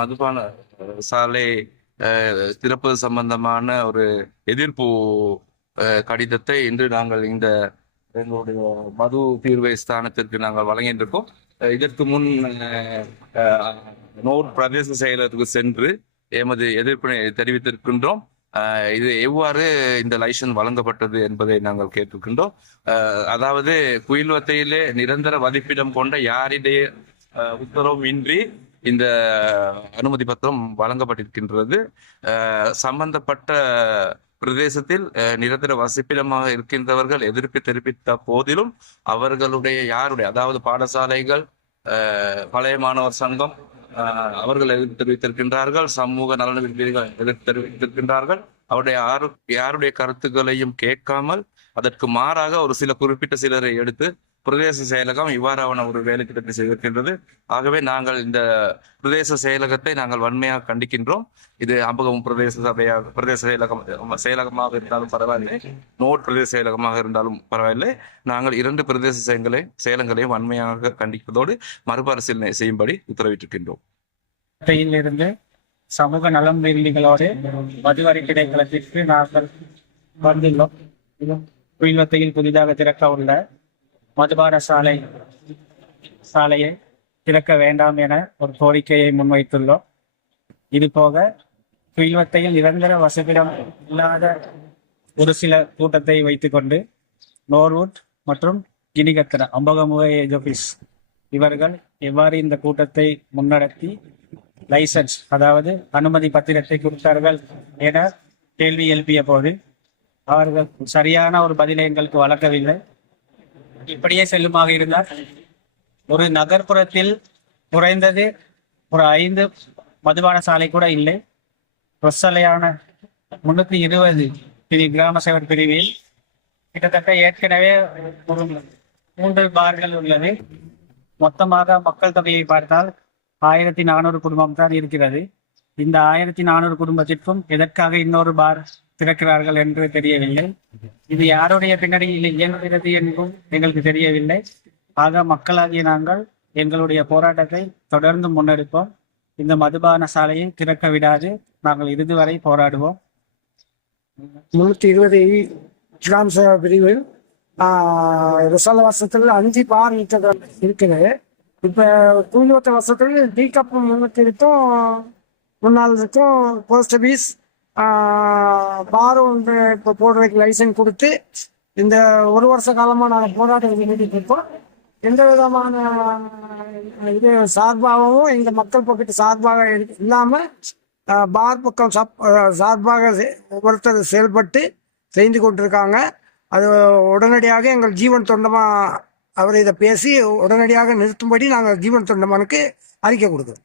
மதுபான சாலை திறப்பது சம்பந்தமான ஒரு எதிர்ப்பு கடிதத்தை இன்று நாங்கள் இந்த எங்களுடைய மது தீர்வை ஸ்தானத்திற்கு நாங்கள் வழங்கியிருக்கோம். இதற்கு முன் நோர் பிரதேச செயலருக்கு சென்று எமது எதிர்ப்பினை தெரிவித்திருக்கின்றோம். இது எவ்வாறு இந்த லைசன்ஸ் வழங்கப்பட்டது என்பதை நாங்கள் கேட்டிருக்கின்றோம். அதாவது குயில்வத்தையிலே நிரந்தர வதிப்பிடம் கொண்ட யாரிடையே உத்தரவும் இன்றி இந்த அனுமதி பத்திரம் வழங்கப்பட்டிருக்கின்றது. சம்பந்தப்பட்ட பிரதேசத்தில் நிரந்தர வசிப்பிடமாக இருக்கின்றவர்கள் எதிர்ப்பு தெரிவித்த போதிலும் அவர்களுடைய அதாவது பாடசாலைகள், பழைய மாணவர் சங்கம் அவர்கள் எதிர்ப்பு தெரிவித்திருக்கின்றார்கள். சமூக நலன் விரும்பிகள் எதிர்ப்பு தெரிவித்திருக்கின்றார்கள். அவருடைய யாருடைய கருத்துக்களையும் கேட்காமல் அதற்கு மாறாக ஒரு சில குறிப்பிட்ட சிலரை எடுத்து பிரதேச செயலகம் இவ்வாறான ஒரு வேலை திட்டத்தை செய்திருக்கின்றது. ஆகவே நாங்கள் இந்த பிரதேச செயலகத்தை நாங்கள் வன்மையாக கண்டிக்கின்றோம். இது அம்பகம் பிரதேச செயலகமாக இருந்தாலும் பரவாயில்லை, நோட் பிரதேச செயலகமாக இருந்தாலும் பரவாயில்லை. நாங்கள் 2 பிரதேச செயலங்களையும் வன்மையாக கண்டிப்பதோடு மறுபரிசீலனை செய்யும்படி உத்தரவிட்டிருக்கின்றோம். இருந்து சமூக நலம் விரும்பிகளோடு மதுவரி கிடைக்கலத்திற்கு நாங்கள் வந்துள்ளோம். குயில்வத்தையில் புதிதாக திறக்க உள்ள மதுபான சாலையை திறக்க வேண்டாம் என ஒரு கோரிக்கையை முன்வைத்துள்ளோம். இது போக குயில்வத்தையில் நிரந்தர வசிப்பிடம் இல்லாத ஒரு சில கூட்டத்தை வைத்துக்கொண்டு நோர்வுட் மற்றும் கினிகத்தன அம்பகமுக ஆபீஸ் இவர்கள் எவ்வாறு இந்த கூட்டத்தை முன்னடத்தி லைசன்ஸ் அதாவது அனுமதி பத்திரத்தை கொடுத்தார்கள் என கேள்வி எழுப்பிய போது அவர்கள் சரியான ஒரு பதிலை எங்களுக்கு வழங்கவில்லை. இப்படியே செல்லுமாக இருந்தால் ஒரு நகர்ப்புறத்தில் குறைந்தது ஒரு 5 மதுபான சாலை கூட இல்லை. ரொசலையான 320 கிராம சேவர் பிரிவில் கிட்டத்தட்ட ஏற்கனவே ஒரு 3 பார்கள் உள்ளது. மொத்தமாக மக்கள் தொகையை பார்த்தால் 1400 குடும்பம் தான் இருக்கிறது. இந்த 1400 குடும்பத்திற்கும் எதற்காக இன்னொரு பார் திறக்கிறார்கள் என்று தெரியவில்லை. இது யாருடைய பின்னணியில் இயங்குகிறது என்றும் எங்களுக்கு தெரியவில்லை. ஆக மக்களாகிய நாங்கள் எங்களுடைய போராட்டத்தை தொடர்ந்து முன்னெடுப்போம். இந்த மதுபான சாலையை திறக்க விடாது நாங்கள் இறுதி வரை போராடுவோம். 320 கிராம சேவை பிரிவில் ரிசல்ட் வருஷத்தில் 5 பார் இருக்குது. இப்போ 20 வருஷத்தில் டி கப் முன்னிட்டும் முன்னாள் இருக்கும் போஸ்ட் ஆஃபீஸ் பாரும் இப்போ போடுறதுக்கு லைசன்ஸ் கொடுத்து இந்த 1 வருஷ காலமாக நாங்கள் போராட்டம் பண்ணிட்டு இருக்கோம். எந்த விதமான இது சார்பாகவும் எங்கள் மக்கள் பக்கத்து சார்பாக இல்லாமல் பார் பக்கம் சார்பாக ஒருத்தர் செயல்பட்டு செய்து கொண்டிருக்காங்க. அது உடனடியாக எங்கள் ஜீவன் தொண்டமாக அவர் இதை பேசி உடனடியாக நிறுத்தும்படி நாங்கள் ஜீவன் தொண்டமானுக்கு அறிக்கை கொடுக்குறோம்.